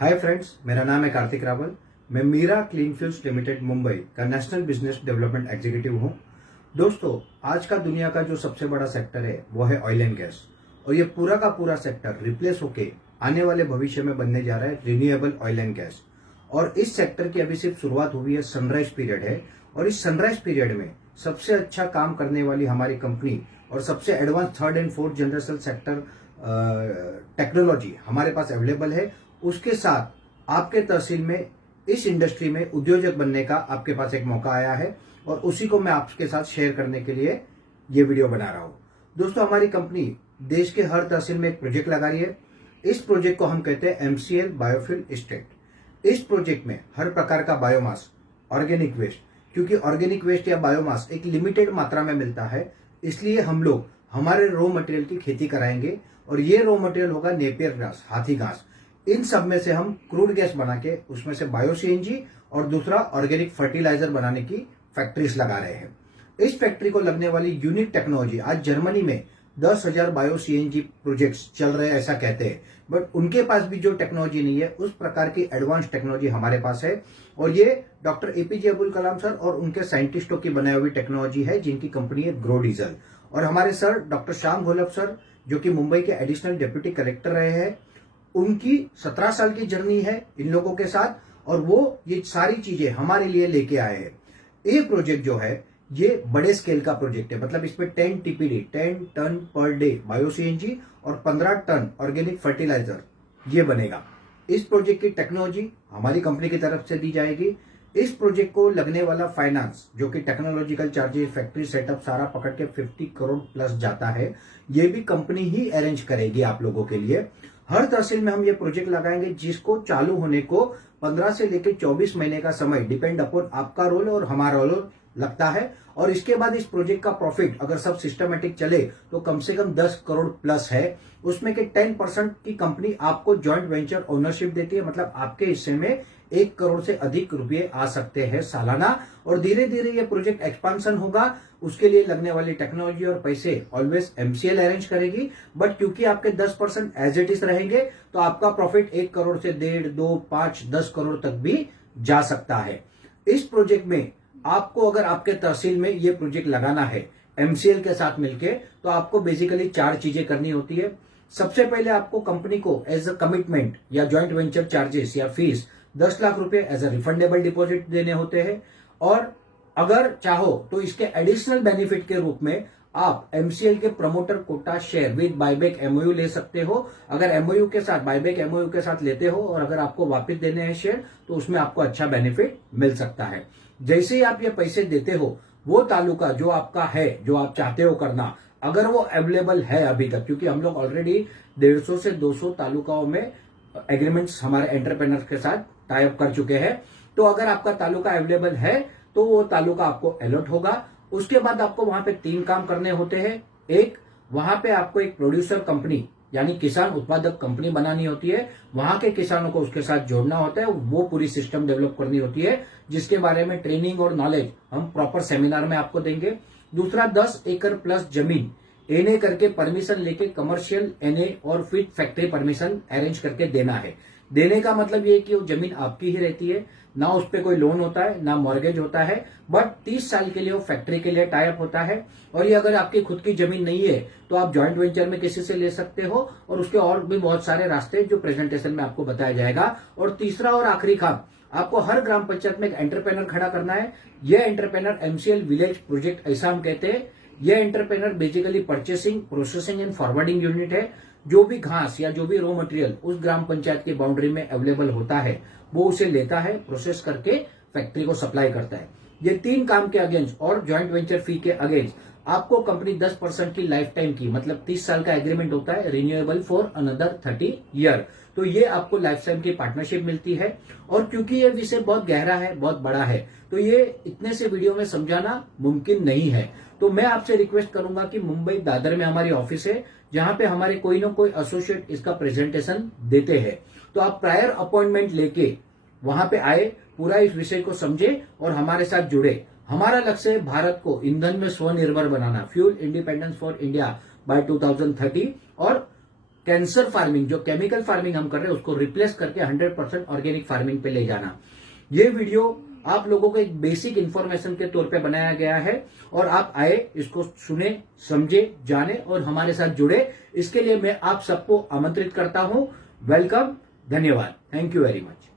Hi friends, मेरा नाम है कार्तिक रावल। मैं Meera clean fuels limited Mumbai का नेशनल बिजनेस डेवलपमेंट एग्जीक्यूटिव हूं। दोस्तों, आज का दुनिया का जो सबसे बड़ा सेक्टर है वो है ऑयल एंड गैस, और ये पूरा का पूरा सेक्टर रिप्लेस होके आने वाले भविष्य में बनने जा रहा है रिन्यूएबल ऑयल एंड गैस। और इस सेक्टर की अभी सिर्फ शुरुआत हुई है, सनराइज पीरियड है, और इस सनराइज पीरियड में सबसे अच्छा काम करने वाली हमारी कंपनी और सबसे advance third and fourth generation sector technology हमारे पास अवेलेबल है। उसके साथ आपके तहसील में इस इंडस्ट्री में उद्योजक बनने का आपके पास एक मौका आया है, और उसी को मैं आपके साथ शेयर करने के लिए ये वीडियो बना रहा हूं। दोस्तों, हमारी कंपनी देश के हर तहसील में एक प्रोजेक्ट लगा रही है। इस प्रोजेक्ट को हम कहते हैं MCL बायोफ्यूल स्टेट। इस प्रोजेक्ट में हर प्रकार का बायोमास, ऑर्गेनिक वेस्ट, क्योंकि ऑर्गेनिक वेस्ट या बायोमास एक लिमिटेड मात्रा में मिलता है, इसलिए हम लोग हमारे रॉ मटेरियल की खेती कराएंगे, और ये रॉ मटेरियल होगा नेपियर ग्रास, हाथी घास। इन सब में से हम क्रूड गैस बना के उसमें से बायो CNG और दूसरा ऑर्गेनिक फर्टिलाइजर बनाने की फैक्ट्रीज लगा रहे हैं। इस फैक्ट्री को लगने वाली यूनिक टेक्नोलॉजी, आज जर्मनी में 10,000 बायो CNG प्रोजेक्ट्स चल रहे हैं ऐसा कहते हैं, बट उनके पास भी जो टेक्नोलॉजी नहीं है उस प्रकार की एडवांस टेक्नोलॉजी हमारे पास है। और ये doctor APJ Abdul Kalam sir और उनके साइंटिस्टों की बनाई हुई टेक्नोलॉजी है, जिनकी कंपनी है ग्रो डीजल। और हमारे sir doctor Shyam Gholap sir, जो कि मुंबई के एडिशनल डिप्यूटी कलेक्टर रहे हैं, उनकी 17 साल की जर्नी है इन लोगों के साथ, और वो ये सारी चीजें हमारे लिए लेके आए हैं। ये प्रोजेक्ट जो है ये बड़े स्केल का प्रोजेक्ट है, मतलब इसमें 10 TPD 10 ton per day bio CNG और 15 टन ऑर्गेनिक फर्टिलाइजर ये बनेगा। इस प्रोजेक्ट की टेक्नोलॉजी हमारी कंपनी की तरफ से दी जाएगी। इस प्रोजेक्ट को लगने वाला फाइनेंस, जो कि टेक्नोलॉजिकल चार्जेस, फैक्ट्री सेटअप सारा पकड़ के 50 करोड़ प्लस जाता है, ये भी कंपनी ही अरेंज करेगी आप लोगों के लिए। हर तहसील में हम ये प्रोजेक्ट लगाएंगे, जिसको चालू होने को 15 से लेकर 24 महीने का समय डिपेंड अपॉन आपका रोल और हमारा रोल लगता है। और इसके बाद इस प्रोजेक्ट का प्रॉफिट अगर सब सिस्टमेटिक चले तो कम से कम 10 करोड़ प्लस है। उसमें के 10% की कंपनी आपको ज्वाइंट वेंचर ओनरशिप देती है, मतलब आपके हिस्से में 1 करोड़ से अधिक रुपए आ सकते हैं सालाना। और धीरे धीरे ये प्रोजेक्ट एक्सपांशन होगा, उसके लिए लगने वाली टेक्नोलॉजी और पैसे ऑलवेज MCL अरेंज करेगी। बट क्योंकि आपके 10% एज इट इज रहेंगे, तो आपका प्रॉफिट 1 करोड़ से 1.5, 2, 5, 10 करोड़ तक भी जा सकता है। इस प्रोजेक्ट में आपको अगर आपके तहसील में ये प्रोजेक्ट लगाना है MCL के साथ मिलके, तो आपको बेसिकली 4 चीजें करनी होती है। सबसे पहले आपको कंपनी को एज अ कमिटमेंट या ज्वाइंट वेंचर चार्जेस या फीस 10 लाख रुपए एज अ रिफंडेबल डिपॉजिट देने होते हैं। और अगर चाहो तो इसके एडिशनल बेनिफिट के रूप में आप MCL के promoter quota share with buyback MOU ले सकते हो। अगर MOU के साथ, बायबैक MOU के साथ लेते हो, और अगर आपको वापस देने हैं शेयर, तो उसमें आपको अच्छा बेनिफिट मिल सकता है। जैसे ही आप ये पैसे देते हो, वो तालुका जो आपका है, जो आप चाहते हो करना, अगर वो अवेलेबल है अभी तक, क्योंकि हम लोग ऑलरेडी 150 से 200 तालुकाओं में एग्रीमेंट्स हमारे एंटरप्रेन्योर्स के साथ टाई अप कर चुके हैं, तो अगर आपका तालुका अवेलेबल है तो वो तालुका आपको अलॉट होगा। उसके बाद आपको वहां पे 3 काम करने होते हैं। एक, वहां पे आपको एक प्रोड्यूसर कंपनी यानी किसान उत्पादक कंपनी बनानी होती है, वहां के किसानों को उसके साथ जोड़ना होता है, वो पूरी सिस्टम डेवलप करनी होती है, जिसके बारे में ट्रेनिंग और नॉलेज हम प्रॉपर सेमिनार में आपको देंगे। दूसरा, 10 एकड़ प्लस जमीन NA करके परमिशन लेके कमर्शियल NA और फिर फैक्ट्री परमिशन अरेंज करके देना है। देने का मतलब ये कि वो जमीन आपकी ही रहती है, ना उस पर कोई लोन होता है, ना मॉर्गेज होता है, बट 30 साल के लिए वो फैक्ट्री के लिए टाई अप होता है। और ये अगर आपकी खुद की जमीन नहीं है तो आप ज्वाइंट वेंचर में किसी से ले सकते हो, और उसके और भी बहुत सारे रास्ते जो प्रेजेंटेशन में आपको बताया जाएगा। और तीसरा और आखिरी काम, आपको हर ग्राम पंचायत में एक एंटरप्रेनर खड़ा करना है। यह एंटरप्रेनर MCL विलेज प्रोजेक्ट ऐसा हम कहते हैं। यह entrepreneur basically purchasing, processing and forwarding unit है। जो भी घास या जो भी रॉ मटेरियल उस ग्राम पंचायत की बाउंड्री में अवेलेबल होता है, वो उसे लेता है, प्रोसेस करके फैक्ट्री को सप्लाई करता है। ये 3 काम के अगेंस्ट और ज्वाइंट वेंचर फी के अगेंस्ट आपको कंपनी 10% की लाइफ टाइम की, मतलब 30 साल का एग्रीमेंट होता है, रिन्यूएबल फॉर अनदर 30 ईयर, तो ये आपको लाइफ टाइम की पार्टनरशिप मिलती है। और क्योंकि ये विषय बहुत गहरा है, बहुत बड़ा है, तो ये इतने से वीडियो में समझाना मुमकिन नहीं है। तो मैं आपसे रिक्वेस्ट करूंगा कि मुंबई दादर में हमारी ऑफिस है, जहां पे हमारे कोई ना कोई एसोसिएट इसका प्रेजेंटेशन देते हैं, तो आप प्रायर अपॉइंटमेंट लेके वहां पे आए, पूरा इस विषय को समझे और हमारे साथ जुड़े। हमारा लक्ष्य है भारत को ईंधन में स्वनिर्भर बनाना, fuel independence for India by 2030, और कैंसर फार्मिंग, जो केमिकल फार्मिंग हम कर रहे हैं, उसको रिप्लेस करके 100% ऑर्गेनिक फार्मिंग पे ले जाना। ये वीडियो आप लोगों को एक बेसिक इंफॉर्मेशन के तौर पे बनाया गया है और आप आए, इसको सुने, समझे, जाने और हमारे साथ जुड़े। इसके लिए मैं आप सबको आमंत्रित करता हूं। वेलकम, धन्यवाद, थैंक यू वेरी मच।